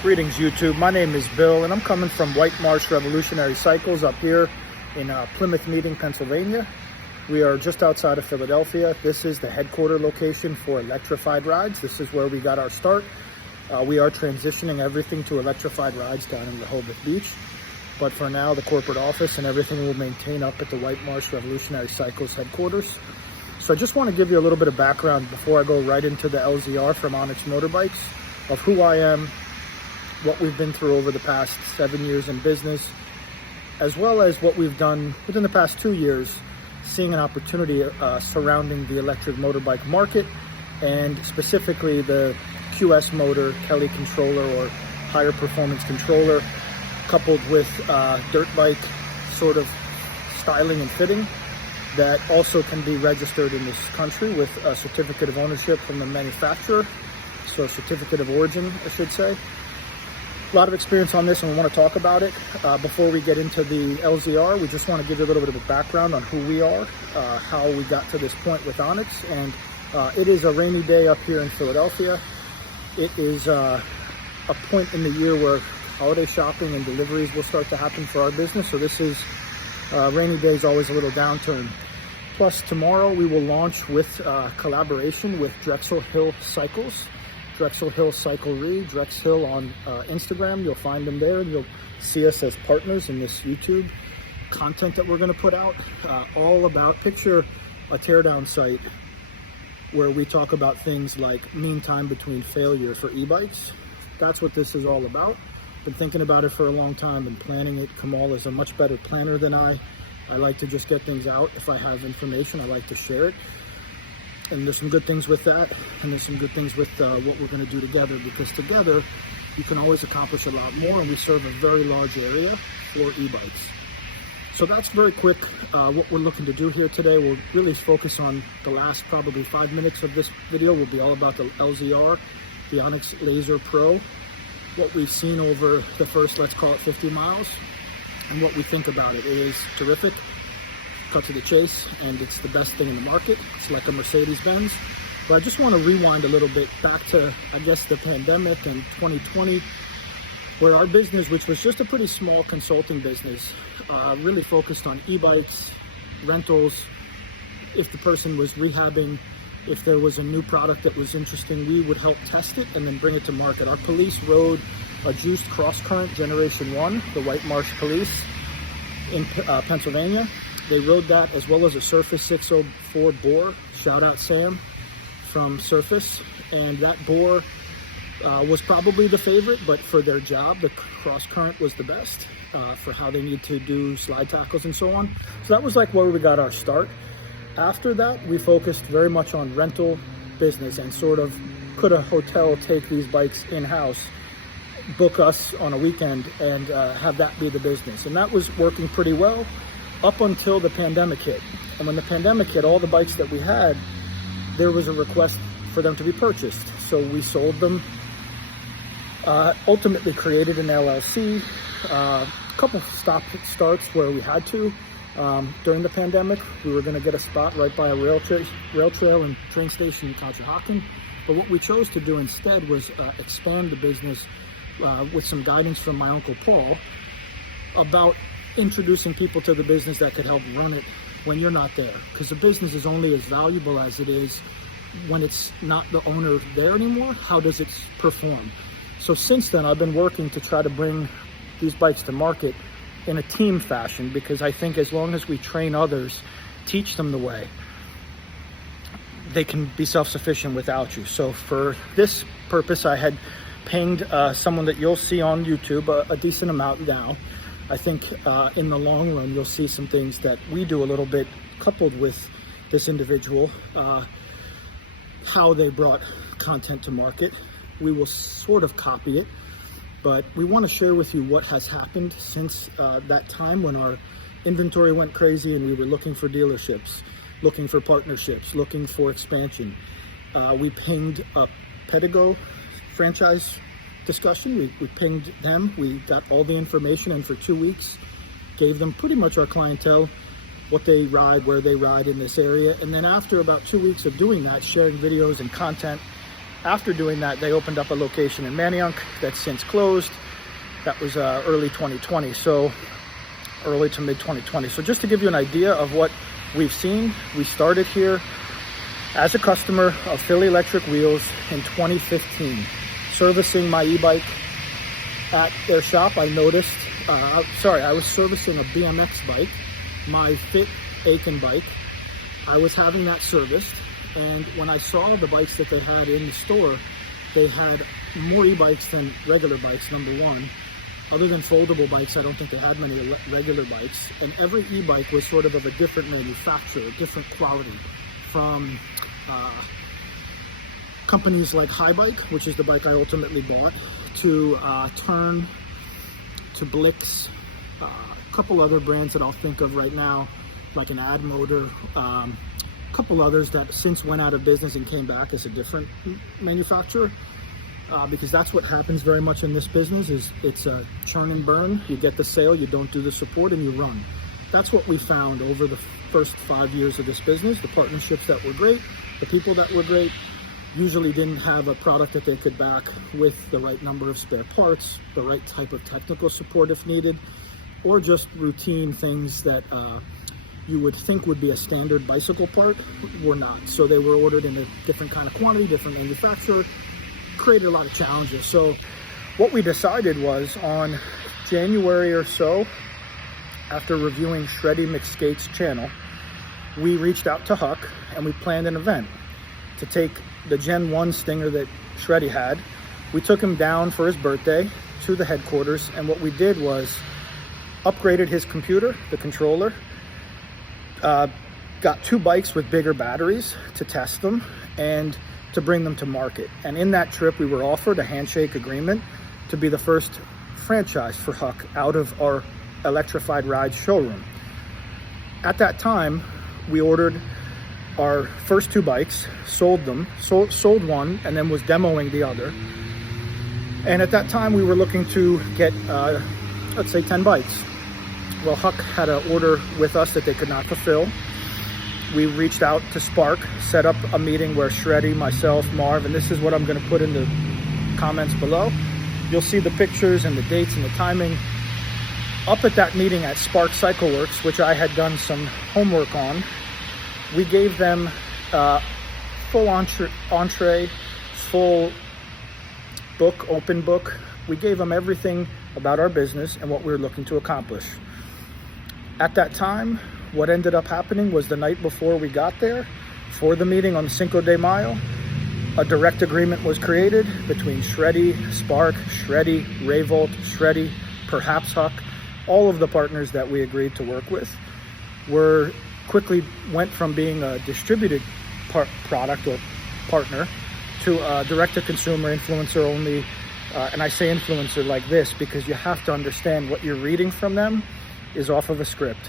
Greetings YouTube, my name is Bill and I'm coming from Whitemarsh Revolutionary Cycles up here in Plymouth Meeting, Pennsylvania. We are just outside of Philadelphia. This is the headquarter location for electrified rides. This is where we got our start. We are transitioning everything to electrified rides down in Rehoboth Beach. But for now, the corporate office and everything will maintain up at the Whitemarsh Revolutionary Cycles headquarters. So I just want to give you a little bit of background before I go right into the LZR from ONYX Motorbikes of who I am, what we've been through over the past 7 years in business, as well as what we've done within the past 2 years, seeing an opportunity surrounding the electric motorbike market, and specifically the QS motor, Kelly controller, or higher performance controller, coupled with dirt bike sort of styling and fitting that also can be registered in this country with a certificate of ownership from the manufacturer, so a certificate of origin, I should say. A lot of experience on this and we want to talk about it. Before we get into the LZR, we just want to give you a little bit of a background on who we are, how we got to this point with ONYX. And it is a rainy day up here in Philadelphia. It is a point in the year where holiday shopping and deliveries will start to happen for our business. So this is rainy day is always a little downturn. Plus tomorrow we will launch with collaboration with Drexel Hill Cycles. Drexel Hill Cyclery, Drex Hill on Instagram. You'll find them there and you'll see us as partners in this YouTube content that we're going to put out. All about, picture a teardown site where we talk about things like mean time between failure for e-bikes. That's what this is all about. Been thinking about it for a long time and planning it. Kamal is a much better planner than I like to just get things out. If I have information, I like to share it. And there's some good things with that, and there's some good things with what we're going to do together, because together you can always accomplish a lot more, and we serve a very large area for e-bikes. So that's very quick what we're looking to do here today. We'll really focus on the last probably 5 minutes of this video. Will be all about the LZR, the ONYX Laser Pro, what we've seen over the first, let's call it 50 miles, and what we think about it. It is terrific. Cut to the chase, and it's the best thing in the market. It's like a Mercedes-Benz. But I just want to rewind a little bit back to, I guess, the pandemic in 2020, where our business, which was just a pretty small consulting business, really focused on e-bikes, rentals. If the person was rehabbing, if there was a new product that was interesting, we would help test it and then bring it to market. Our police rode a juiced cross-current Generation 1, the Whitemarsh Police in Pennsylvania. They rode that as well as a Surface 604 bore. Shout out Sam from Surface. And that bore was probably the favorite, but for their job, the cross current was the best for how they need to do slide tackles and so on. So that was like where we got our start. After that, we focused very much on rental business and sort of, could a hotel take these bikes in-house, book us on a weekend, and have that be the business. And that was working pretty well up until the pandemic hit. And when the pandemic hit, all the bikes that we had, there was a request for them to be purchased. So we sold them, ultimately created an LLC, a couple stop-starts where we had to. During the pandemic, we were gonna get a spot right by a rail trail and train station in Conshohocken. But what we chose to do instead was expand the business with some guidance from my Uncle Paul about introducing people to the business that could help run it when you're not there, because the business is only as valuable as it is when it's not the owner there anymore. How does it perform? So since then, I've been working to try to bring these bikes to market in a team fashion, because I think as long as we train others, teach them the way, they can be self-sufficient without you. So for this purpose, I had pinged someone that you'll see on YouTube a decent amount now. I think in the long run, you'll see some things that we do a little bit coupled with this individual, how they brought content to market. We will sort of copy it, but we want to share with you what has happened since that time when our inventory went crazy and we were looking for dealerships, looking for partnerships, looking for expansion. We pinged a Pedigo franchise discussion. We pinged them, we got all the information, and for 2 weeks gave them pretty much our clientele, what they ride, where they ride in this area. And then after about 2 weeks of doing that, sharing videos and content, After doing that, they opened up a location in Manayunk that's since closed. That was early 2020, so early to mid 2020. So just to give you an idea of what we've seen, we started here as a customer of Philly Electric Wheels in 2015, servicing my e-bike at their shop. I noticed, I was servicing a BMX bike, my Fit Aiken bike. I was having that serviced, and when I saw the bikes that they had in the store, they had more e-bikes than regular bikes, number one. Other than foldable bikes, I don't think they had many regular bikes. And every e-bike was sort of a different manufacturer, different quality. From companies like High Bike, which is the bike I ultimately bought, to Turn, to Blix, a couple other brands that I'll think of right now, like an Ad Motor, a couple others that since went out of business and came back as a different manufacturer. Because that's what happens very much in this business, is it's a churn and burn. You get the sale, you don't do the support, and you run. That's what we found over the first 5 years of this business. The partnerships that were great, the people that were great, usually didn't have a product that they could back with the right number of spare parts, the right type of technical support if needed, or just routine things that you would think would be a standard bicycle part were not. So they were ordered in a different kind of quantity, different manufacturer, created a lot of challenges. So what we decided was, on January or so, after reviewing Shreddy McSkate's channel, we reached out to Huck and we planned an event to take the Gen 1 Stinger that Shreddy had. We took him down for his birthday to the headquarters, and what we did was upgraded his computer, the controller, got 2 bikes with bigger batteries to test them and to bring them to market. And in that trip, we were offered a handshake agreement to be the first franchise for Huck out of our Electrified Rides showroom. At that time, we ordered our first 2 bikes, sold one, and then was demoing the other. And at that time, we were looking to get, let's say, 10 bikes. Well, Huck had an order with us that they could not fulfill. We reached out to Spark, set up a meeting where Shreddy, myself, Marv, and this is what I'm going to put in the comments below. You'll see the pictures and the dates and the timing. Up at that meeting at Spark Cycle Works, which I had done some homework on, we gave them full entree, full book, open book. We gave them everything about our business and what we were looking to accomplish. At that time, what ended up happening was, the night before we got there for the meeting on Cinco de Mayo, a direct agreement was created between Shreddy, Spark, Shreddy, Rayvolt, Shreddy, perhaps Huck. All of the partners that we agreed to work with quickly went from being a distributed product or partner to a direct-to-consumer, influencer only. And I say influencer like this because you have to understand what you're reading from them is off of a script.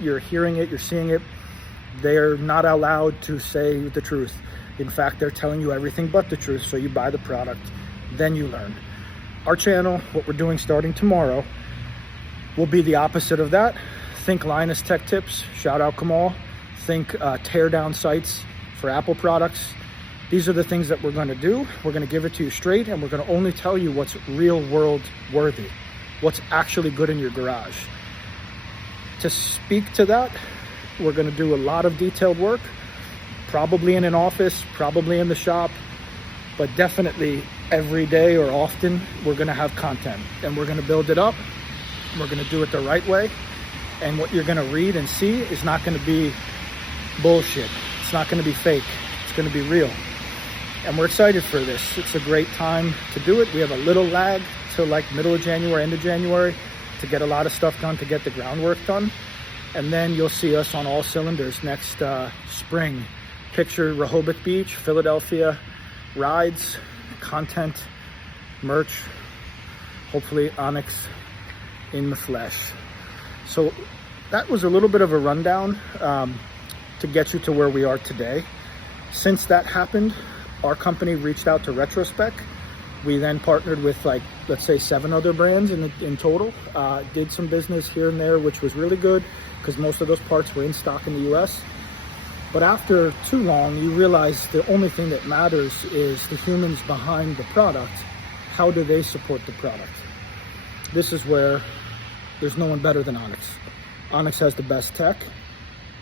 You're hearing it, you're seeing it. They're not allowed to say the truth. In fact, they're telling you everything but the truth. So you buy the product, then you learn. Our channel, what we're doing starting tomorrow, will be the opposite of that. Think Linus Tech Tips, shout out Kamal. Think tear down sites for Apple products. These are the things that we're going to do. We're going to give it to you straight, and we're going to only tell you what's real world worthy, what's actually good in your garage. To speak to that, we're going to do a lot of detailed work, probably in an office, probably in the shop, but definitely every day or often we're going to have content, and we're going to build it up. We're going to do it the right way, and what you're going to read and see is not going to be bullshit. It's not going to be fake. It's going to be real, and we're excited for this. It's a great time to do it. We have a little lag till like middle of January, end of January, to get a lot of stuff done, to get the groundwork done. And then you'll see us on all cylinders next spring. Picture Rehoboth Beach, Philadelphia, rides, content, merch, hopefully ONYX in the flesh. So that was a little bit of a rundown to get you to where we are today. Since that happened, our company reached out to Retrospec. We then partnered with, like, let's say 7 other brands in total. Did some business here and there, which was really good because most of those parts were in stock in the US. But after too long, you realize the only thing that matters is the humans behind the product. How do they support the product? This is where there's no one better than ONYX. ONYX has the best tech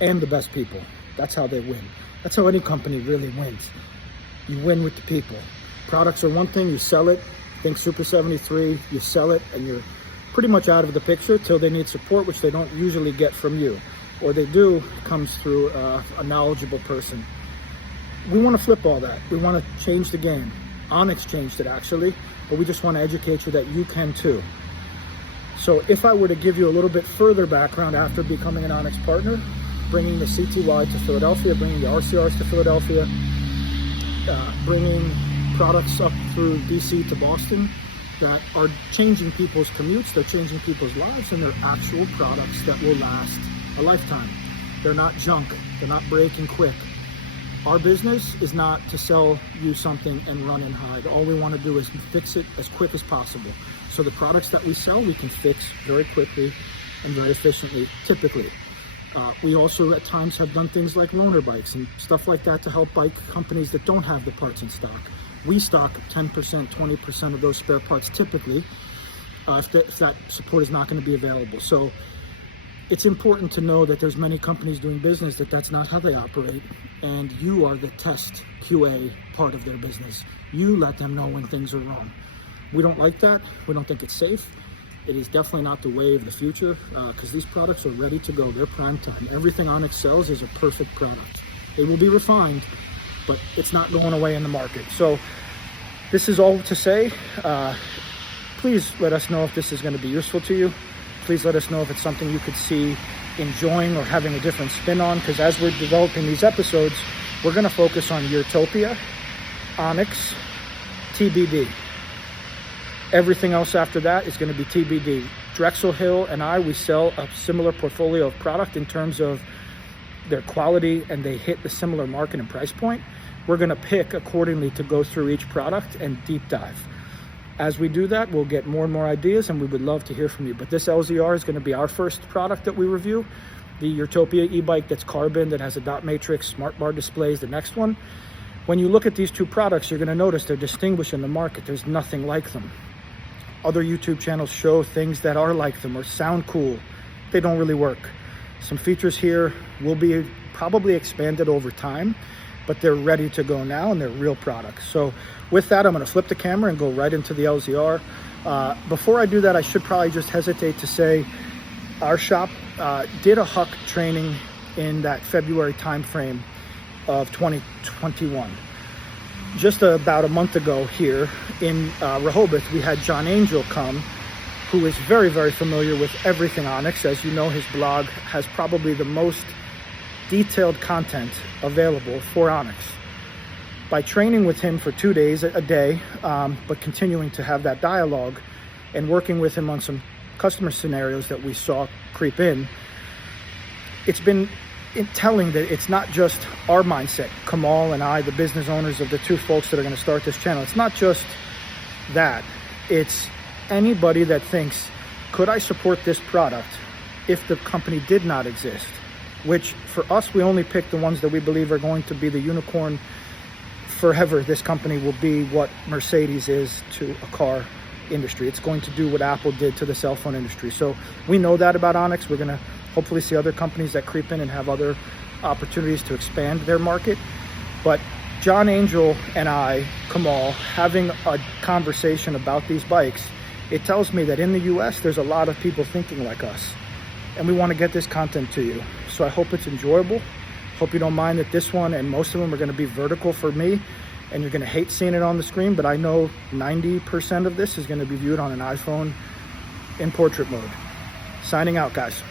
and the best people. That's how they win. That's how any company really wins. You win with the people. Products are one thing, you sell it. Think Super 73, you sell it and you're pretty much out of the picture till they need support, which they don't usually get from you. Or they do, it comes through a knowledgeable person. We want to flip all that. We want to change the game. ONYX changed it actually, but we just want to educate you that you can too. So if I were to give you a little bit further background after becoming an ONYX partner, bringing the CTY to Philadelphia, bringing the RCRs to Philadelphia, bringing products up through DC to Boston that are changing people's commutes, they're changing people's lives, and they're actual products that will last a lifetime. They're not junk, they're not breaking quick. Our business is not to sell you something and run and hide. All we want to do is fix it as quick as possible. So the products that we sell, we can fix very quickly and very efficiently, typically. We also at times have done things like motorbikes and stuff like that to help bike companies that don't have the parts in stock. We stock 10%, 20% of those spare parts typically, if that support is not going to be available. So it's important to know that there's many companies doing business that's not how they operate, and you are the test QA part of their business. You let them know when things are wrong. We don't like that. We don't think it's safe. It is definitely not the way of the future, because these products are ready to go. They're prime time. Everything ONYX sells is a perfect product. It will be refined, but it's not going away in the market. So this is all to say, please let us know if this is going to be useful to you. Please let us know if it's something you could see enjoying or having a different spin on, because as we're developing these episodes, we're going to focus on Utopia, ONYX, TBD. Everything else after that is going to be TBD. Drexel Hill and we sell a similar portfolio of product in terms of their quality, and they hit the similar market and price point. We're going to pick accordingly to go through each product and deep dive. As we do that, we'll get more and more ideas, and we would love to hear from you. But this LZR is going to be our first product that we review. The Utopia e-bike that's carbon, that has a dot matrix, smart bar displays, the next one. When you look at these two products, you're going to notice they're distinguished in the market. There's nothing like them. Other YouTube channels show things that are like them or sound cool. They don't really work. Some features here will be probably expanded over time, but they're ready to go now, and they're real products. So with that, I'm going to flip the camera and go right into the LZR. Before I do that, I should probably just hesitate to say our shop did a Huck training in that February timeframe of 2021. Just about a month ago here in Rehoboth, we had John Angel come, who is very, very familiar with everything ONYX. As you know, his blog has probably the most detailed content available for ONYX. By training with him for 2 days a day, but continuing to have that dialogue and working with him on some customer scenarios that we saw creep in, it's been telling that it's not just our mindset, Kamal and I, the business owners of the two folks that are going to start this channel. It's not just that. It's anybody that thinks, could I support this product if the company did not exist? Which for us, we only pick the ones that we believe are going to be the unicorn forever. This company will be what Mercedes is to a car industry. It's going to do what Apple did to the cell phone industry. So we know that about ONYX. We're going to hopefully see other companies that creep in and have other opportunities to expand their market. But John Angel and I, Kamal, having a conversation about these bikes, it tells me that in the US, there's a lot of people thinking like us. And we want to get this content to you. So I hope it's enjoyable. Hope you don't mind that this one and most of them are going to be vertical for me, and you're going to hate seeing it on the screen, but I know 90% of this is going to be viewed on an iPhone in portrait mode. Signing out, guys.